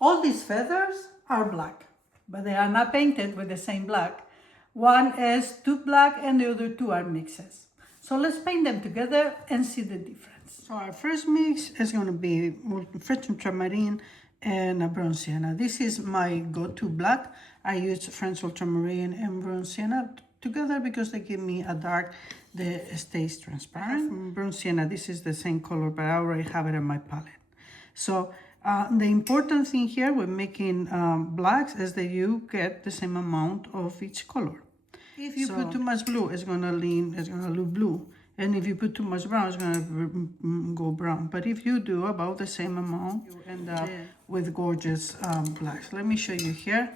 All these feathers are black, but they are not painted with the same black. One is two black and the other two are mixes. So let's paint them together and see the difference. So our first mix is going to be French Ultramarine and a brown sienna. This is my go-to black. I use French Ultramarine and brown sienna together because they give me a dark that stays transparent. Brown sienna, this is the same color, but I already have it in my palette. So the important thing here with making blacks is that you get the same amount of each color. If you put too much blue, it's gonna look blue. And if you put too much brown, it's gonna go brown. But if you do about the same amount, you end up with gorgeous blacks. Let me show you here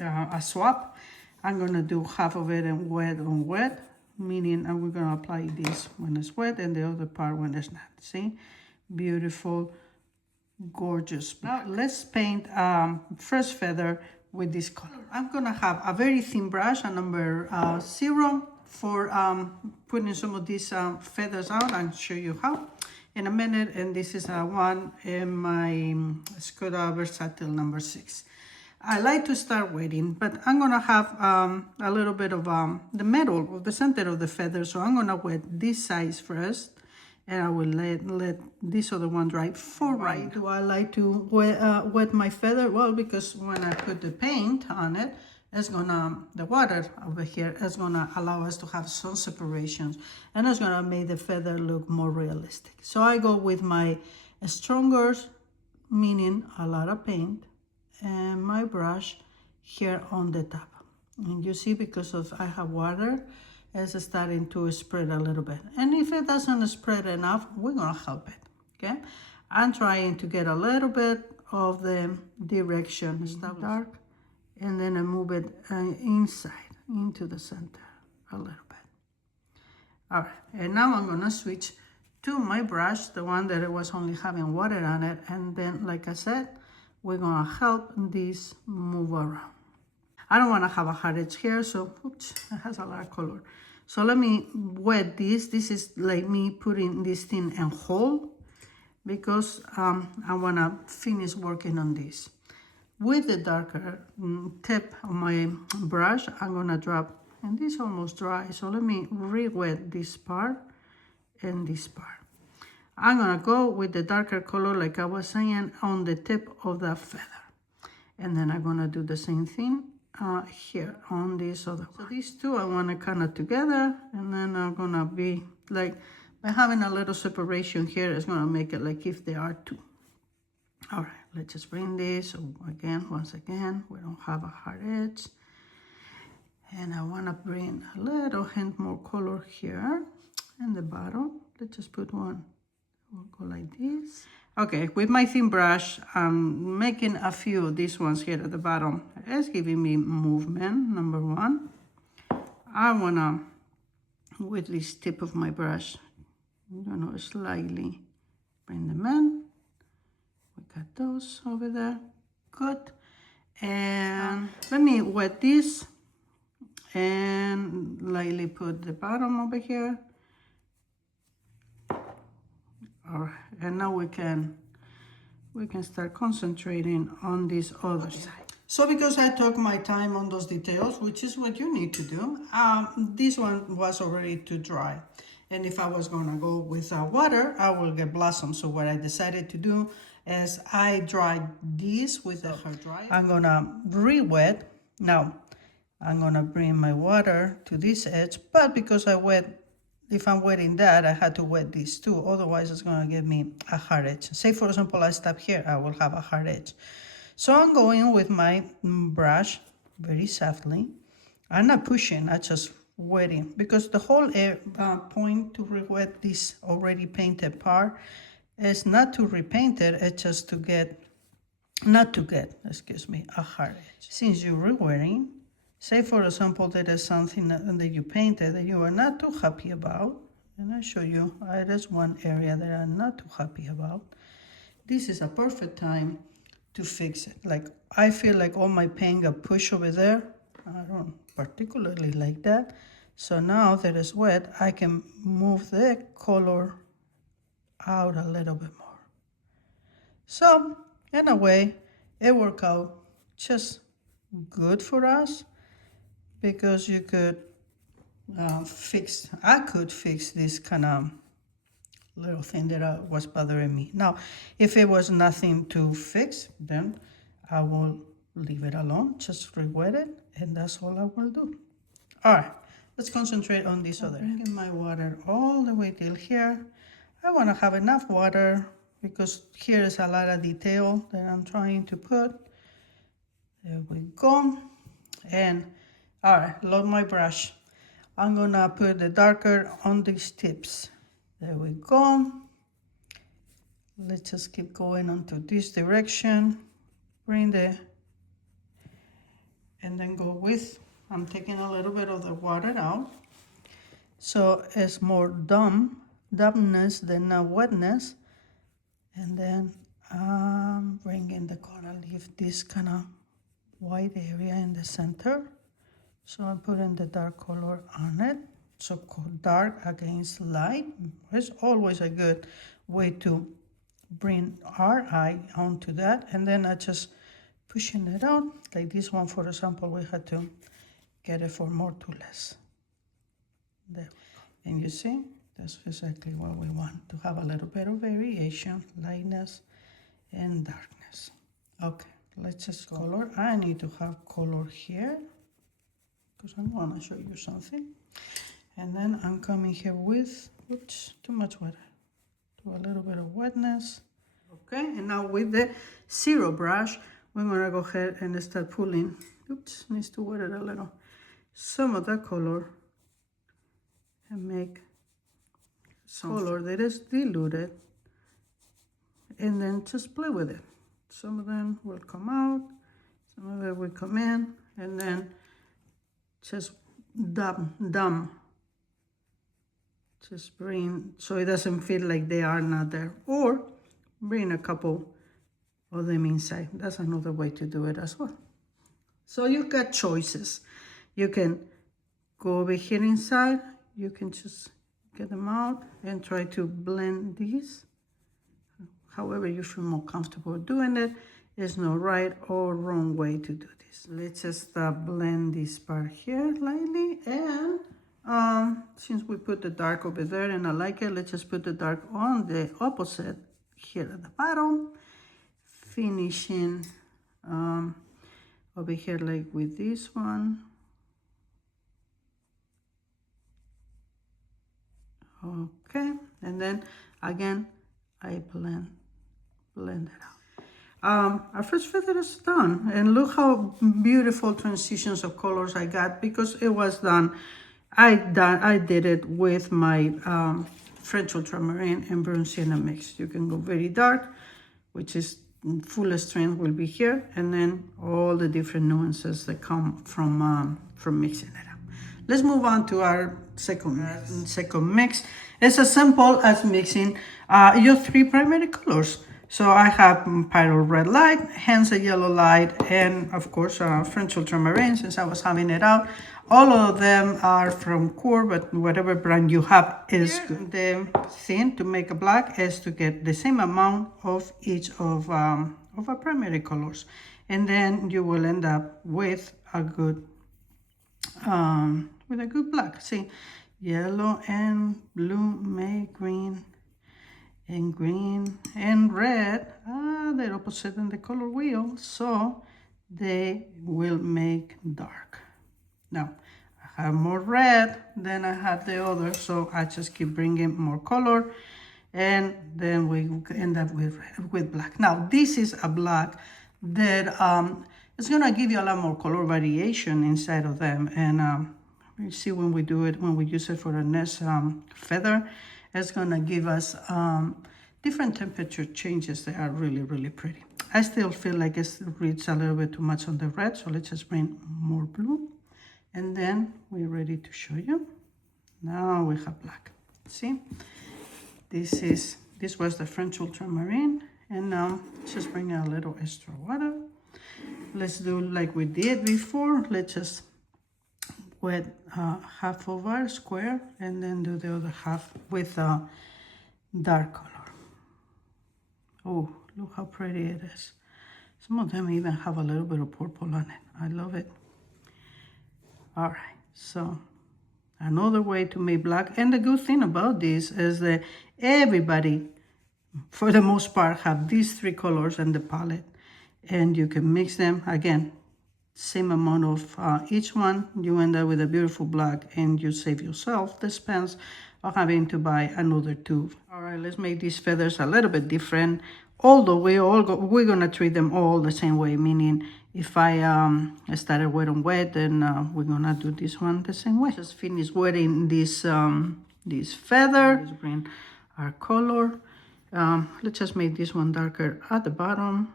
a swap. I'm gonna do half of it in wet on wet, meaning we're gonna apply this when it's wet and the other part when it's not. See? Beautiful, gorgeous. Now let's paint first feather with this color. I'm gonna have a very thin brush, a number 0, for putting some of these feathers out. I'll show you how in a minute. And this is one in my Skoda Versatile number 6. I like to start wetting, but I'm gonna have a little bit of the metal of the center of the feather, so I'm gonna wet this size first, and I will let this other one dry for right. Why do I like to wet my feather? Well, because when I put the paint on it, it's gonna, the water over here is gonna allow us to have some separations, and it's gonna make the feather look more realistic. So I go with my stronger, meaning a lot of paint, and my brush here on the top. And you see, because of I have water, it's starting to spread a little bit. And if it doesn't spread enough, we're gonna help it, okay? I'm trying to get a little bit of the direction, start dark, and then I move it inside, into the center, a little bit. All right, and now I'm gonna switch to my brush, the one that it was only having water on it, and then, like I said, we're gonna help this move around. I don't wanna have a hard edge here, so oops, it has a lot of color. So let me wet this. This is like me putting this thing in whole, because I wanna finish working on this. With the darker tip of my brush, I'm gonna drop, and this is almost dry, so let me re-wet this part and this part. I'm gonna go with the darker color, like I was saying, on the tip of the feather. And then I'm gonna do the same thing here on this other one. So these two I wanna kind of together, and then I'm gonna be like, by having a little separation here, it's gonna make it like if they are two. All right, let's just bring this, so again, once again, we don't have a hard edge. And I wanna bring a little hint more color here in the bottom. Let's just put one. We'll go like this. Okay, with my thin brush, I'm making a few of these ones here at the bottom. It's giving me movement, number 1. I wanna, with this tip of my brush, I'm gonna slightly bring them in. We got those over there, good. And let me wet this and lightly put the bottom over here. All right, and now we can start concentrating on this other side. So because I took my time on those details, which is what you need to do, this one was already too dry. And if I was gonna go with water, I will get blossoms. So what I decided to do is I dried this with the hair dryer. I'm gonna re-wet. Now, I'm gonna bring my water to this edge, but because if I'm wetting that, I had to wet this too. Otherwise, it's gonna give me a hard edge. Say, for example, I stop here, I will have a hard edge. So I'm going with my brush very softly. I'm not pushing, I'm just wetting, because the whole point to re-wet this already painted part is not to repaint it, it's just to get, not to get, excuse me, a hard edge. Since you're re-wetting, say, for example, there is something that you painted that you are not too happy about, and I'll show you, there's one area that I'm not too happy about. This is a perfect time to fix it. Like, I feel like all my paint got pushed over there. I don't particularly like that. So now that it's wet, I can move the color out a little bit more. So, in a way, it worked out just good for us because you could I could fix this kind of little thing that was bothering me. Now, if it was nothing to fix, then I will leave it alone, just rewet it, and that's all I will do. All right, let's concentrate on this other. Bringing my water all the way till here. I want to have enough water because here is a lot of detail that I'm trying to put. There we go. And all right, load my brush. I'm gonna put the darker on these tips. There we go. Let's just keep going onto this direction. Bring the, and then go with, I'm taking a little bit of the water out. So it's more dampness than wetness. And then I'm bringing the color, leave this kind of white area in the center. So I'm putting the dark color on it. So dark against light. It's always a good way to bring our eye onto that. And then I just pushing it out. Like this one, for example, we had to get it for more to less. There. And you see, that's exactly what we want, to have a little bit of variation, lightness and darkness. Okay, let's just color. I need to have color here because I want to show you something. And then I'm coming here with, oops, too much water. Do a little bit of wetness. Okay, and now with the zero brush, we're gonna go ahead and start pulling, oops, needs to wet it a little, some of that color and make some color that is diluted, and then just play with it. Some of them will come out, some of them will come in, and then just dumb. Just bring, so it doesn't feel like they are not there. Or bring a couple of them inside. That's another way to do it as well. So you've got choices. You can go over here inside. You can just get them out and try to blend these. However you feel more comfortable doing it. There's no right or wrong way to do this. Let's just blend this part here lightly, and since we put the dark over there and I like it, let's just put the dark on the opposite here at the bottom, finishing over here like with this one. Okay, and then again I blend it out. Our first feather is done, and look how beautiful transitions of colors I got because it was done. I did it with my French Ultramarine and Burnt Sienna mix. You can go very dark, which is full strength will be here, and then all the different nuances that come from mixing it up. Let's move on to our second mix. It's as simple as mixing your three primary colors. So I have Pyrrole Red Light, Hansa Yellow Light, and of course French Ultramarine, since I was having it out. All of them are from Core, but whatever brand you have is good. The thing to make a black is to get the same amount of each of our primary colors. And then you will end up with a good black. See, yellow and blue make green, and green and red are the opposite in the color wheel, so they will make dark. Now I have more red than I have the other, so I just keep bringing more color, and then we end up with black. Now this is a black that is gonna give you a lot more color variation inside of them, and you see when we do it, when we use it for the next feather, it's gonna give us different temperature changes that are really, really pretty. I still feel like it reads a little bit too much on the red, so let's just bring more blue. And then we're ready to show you. Now we have black. See, this was the French Ultramarine, and now just bring a little extra water. Let's do like we did before. Let's just wet half of our square and then do the other half with a dark color. Oh, look how pretty it is. Some of them even have a little bit of purple on it. I love it. All right, so another way to make black. And the good thing about this is that everybody, for the most part, have these three colors in the palette. And you can mix them, again, same amount of each one. You end up with a beautiful black, and you save yourself the expense of having to buy another tube. All right, let's make these feathers a little bit different. Although we're gonna treat them all the same way, meaning if I started wet on wet, then we're gonna do this one the same way. Just finish wetting this feather. Let's bring our color. Let's just make this one darker at the bottom.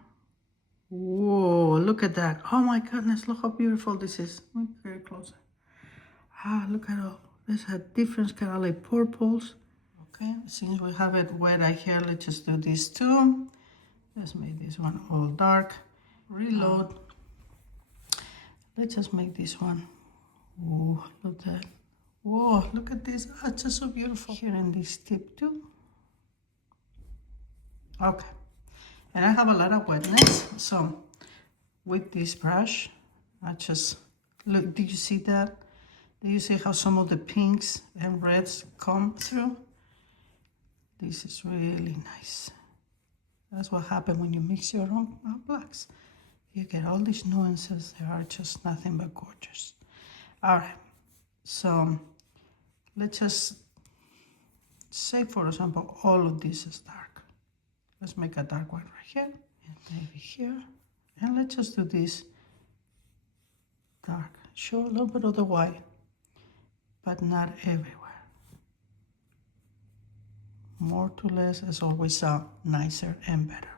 Whoa, look at that. Oh my goodness, look how beautiful this is. Look very closer. Look at all. There's a different kind of like purples. Okay, since we have it wet right here, let's just do this too. Let's make this one all dark. Reload. Let's just make this one. Whoa, look at that. Whoa, look at this. Oh, it's just so beautiful. Here in this tip too. Okay. And I have a lot of wetness, so with this brush, I just, look, did you see that? Do you see how some of the pinks and reds come through? This is really nice. That's what happens when you mix your own blacks. You get all these nuances. They are just nothing but gorgeous. All right, so let's just say, for example, all of this is dark. Let's make a dark one right here, and maybe here. And let's just do this dark. Show a little bit of the white, but not everywhere. More to less is always nicer and better.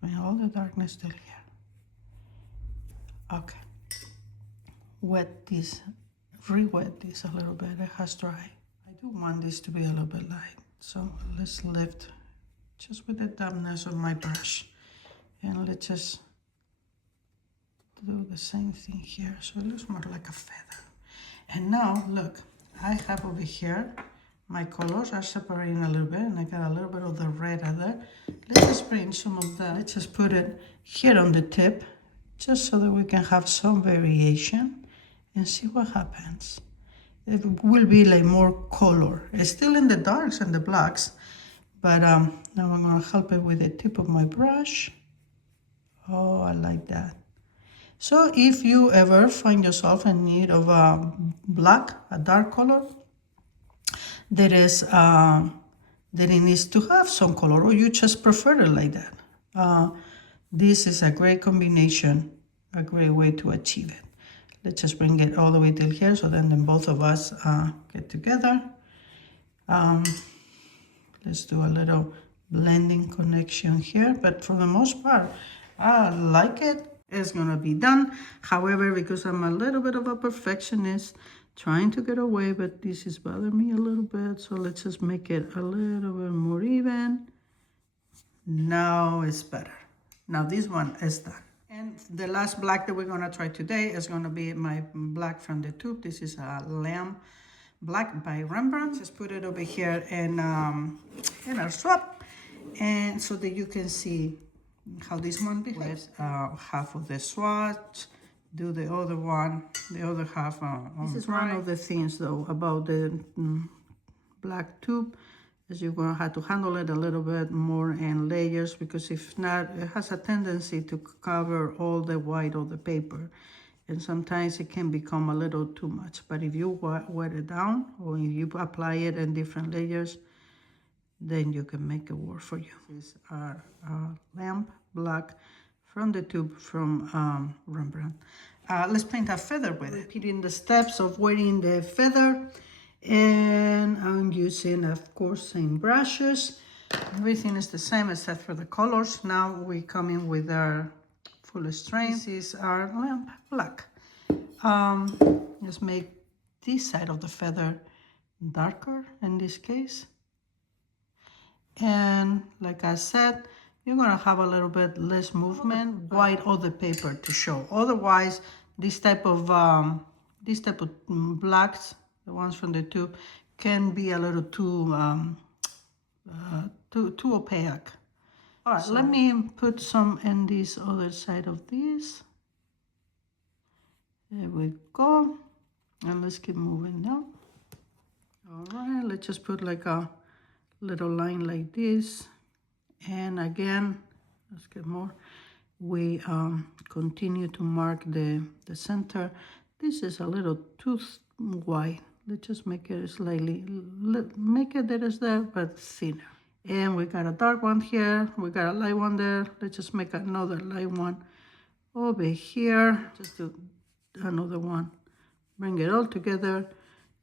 Bring all the darkness still here. Okay. Wet this, re-wet this a little bit. It has dry. I do want this to be a little bit light, so let's lift just with the dampness of my brush, and let's just do the same thing here, so it looks more like a feather. And now look, I have over here, my colors are separating a little bit, and I got a little bit of the red out there. Let's just bring some of that, let's just put it here on the tip, just so that we can have some variation and see what happens. It will be like more color. It's still in the darks and the blacks, but now I'm gonna help it with the tip of my brush. Oh, I like that. So if you ever find yourself in need of a black, a dark color, that it needs to have some color, or you just prefer it like that. This is a great combination, a great way to achieve it. Let's just bring it all the way till here, so then both of us get together. Let's do a little blending connection here, but for the most part, I like it. It's gonna be done. However, because I'm a little bit of a perfectionist, trying to get away, but this is bothering me a little bit, so let's just make it a little bit more even. Now it's better. Now this one is done. And the last black that we're gonna try today is gonna be my black from the tube. This is a lamb black by Rembrandt. Just put it over here in our swap, and so that you can see how this one behaves. Half of the swatch, do the other one, the other half on This is dry. One of the things though about the black tube is you're gonna have to handle it a little bit more in layers, because if not, it has a tendency to cover all the white of the paper. And sometimes it can become a little too much. But if you wet it down, or if you apply it in different layers, then you can make it work for you. This is our lamp black from the tube from Rembrandt. Let's paint a feather with it. Repeating the steps of wetting the feather. And I'm using, of course, same brushes. Everything is the same except for the colors. Now we come in with our full strength. This is our lamp black. Let's make this side of the feather darker in this case. And like I said, you're gonna have a little bit less movement, white of the paper to show. Otherwise, this type of blacks, the ones from the tube, can be a little too opaque. All right, let me put some in this other side of this. There we go. And let's keep moving now. All right, let's just put like a little line like this. And again, let's get more. We continue to mark the center. This is a little too wide. Let's just make it slightly, make it that is there, but thinner. And we got a dark one here. We got a light one there. Let's just make another light one over here. Just do another one. Bring it all together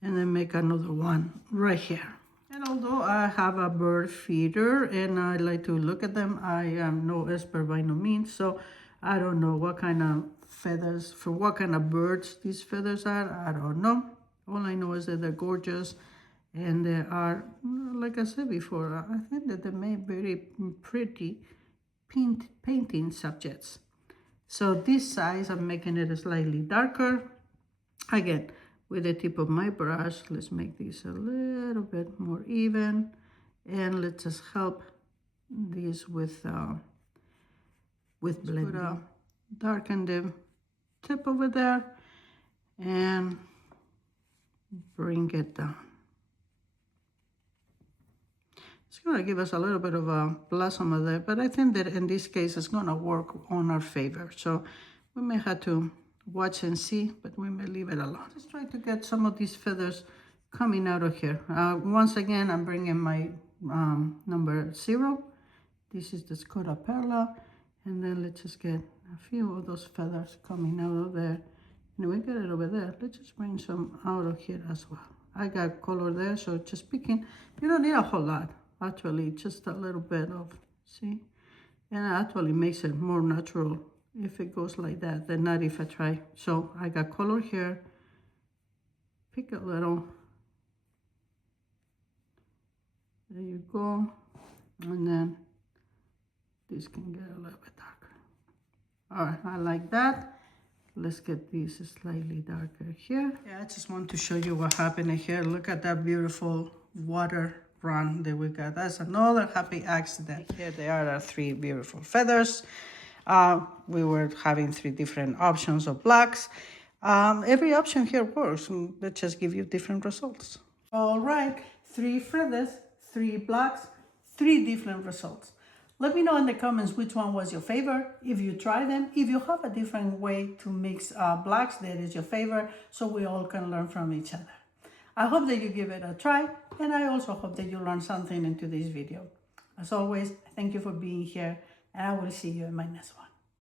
and then make another one right here. And although I have a bird feeder and I like to look at them, I am no expert by no means, so I don't know what kind of feathers, for what kind of birds these feathers are. I don't know. All I know is that they're gorgeous and they are, like I said before, I think that they make very pretty painting subjects. So this size, I'm making it slightly darker. Again, with the tip of my brush, let's make this a little bit more even, and let's just help this with blending. Darken the tip over there and bring it down. It's going to give us a little bit of a blossom of there, but I think that in this case it's going to work on our favor. So we may have to watch and see, but we may leave it alone. Let's try to get some of these feathers coming out of here. Once again, I'm bringing my number 0. This is the Scotta Perla, and then let's just get a few of those feathers coming out of there. And we get it over there. Let's just bring some out of here as well. I got color there, so just picking. You don't need a whole lot, actually, just a little bit of, see? And it actually makes it more natural if it goes like that than not if I try. So I got color here, pick a little, there you go, and then this can get a little bit darker. All right, I like that. Let's get this slightly darker here. Yeah, I just want to show you what happened here. Look at that beautiful water run that we got. That's another happy accident. Here they are, our 3 beautiful feathers. We were having 3 different options of blacks. Every option here works, and let's just give you different results. All right, 3 feathers, 3 blacks, 3 different results. Let me know in the comments which one was your favorite, if you try them, if you have a different way to mix blacks that is your favorite, so we all can learn from each other. I hope that you give it a try, and I also hope that you learn something in today's video. As always, thank you for being here, and I will see you in my next one.